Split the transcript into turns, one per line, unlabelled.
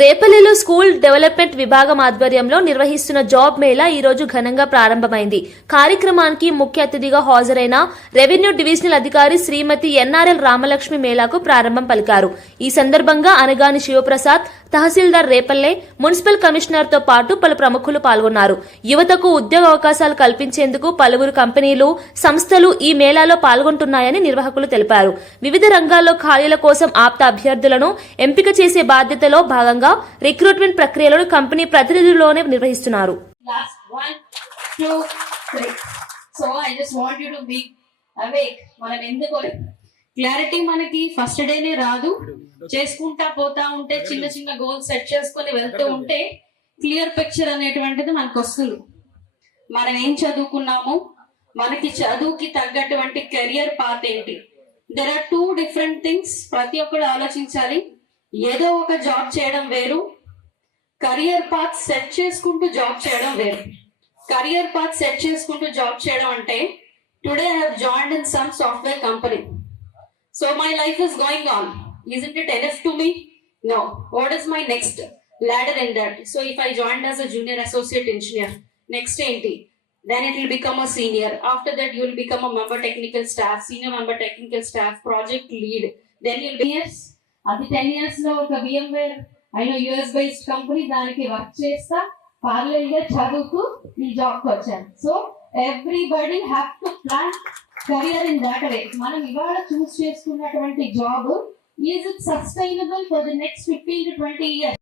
రేపల్లెలో school development విభాగం ఆధ్వర్యంలో నిర్వహిస్తున్న జాబ్ మేళా ఈ రోజు ఘనంగా ప్రారంభమైంది. కార్యక్రమానికి ముఖ్య అతిథిగా హాజరైన రెవెన్యూ డివిజనల్ అధికారి శ్రీమతి ఎన్ఆర్ఎల్ రామలక్ష్మి మేళాకు ప్రారంభం పలికారు. ఈ సందర్భంగా అనగాని శివప్రసాద్ తహసీల్దార్ రేపల్లె మున్సిపల్ కమిషనర్తో పాటు పలు ప్రముఖులు పాల్గొన్నారు. యువతకు ఉద్యోగ అవకాశాలు కల్పించేందుకు పలువురు కంపెనీలు సంస్థలు ఈ మేళాలో పాల్గొంటున్నాయని నిర్వాహకులు తెలిపారు. వివిధ రంగాల్లో ఖాళీల కోసం ఆప్త అభ్యర్థులను ఎంపిక చేసే బాధ్యతలో భాగంగా రిక్రూట్మెంట్ ప్రక్రియలను కంపెనీ ప్రతినిధుల్లోనే నిర్వహిస్తున్నారు.
Last one, two, three. So I just want మనం ఎందుకు క్లారిటీ మనకి ఫస్ట్ డేనే రాదు. చేసుకుంటా పోతా ఉంటే చిన్న చిన్న గోల్ సెట్ చేసుకొని వెళ్తూ ఉంటే క్లియర్ పిక్చర్ అనేటువంటిది మనకు వస్తుంది. మనం ఏం చదువుకున్నాము? మనకి చదువుకి తగ్గటువంటి కెరియర్ పాత్ ఏంటి? There are two different things ప్రతి ఒక్కరు ఆలోచించాలి. ఏదో ఒక జాబ్ చేయడం వేరు కరియర్ పాత్ సెట్ చేసుకుంటూ జాబ్ చేయడం వేరు కరియర్ పాత్ సెట్ చేసుకుంటూ జాబ్ చేయడం అంటే today I have joined in some software company so my life is going on is it it enough to me know what is my next ladder in that so if i joined as a junior associate engineer next ఏంటి then it will become a senior after that you will become a member technical staff senior member technical staff project lead then you'll be years అది ten ఇయర్స్లో ఒక VMware అయిన US based company దానికి work చేస్తా పార్లల్గా చదువుతూ ఈ జాబ్కి వచ్చాను. So everybody have to plan career in that way మనం ఇవాళ చూస్ చేసుకున్నటువంటి job is it sustainable for the next fifteen to twenty years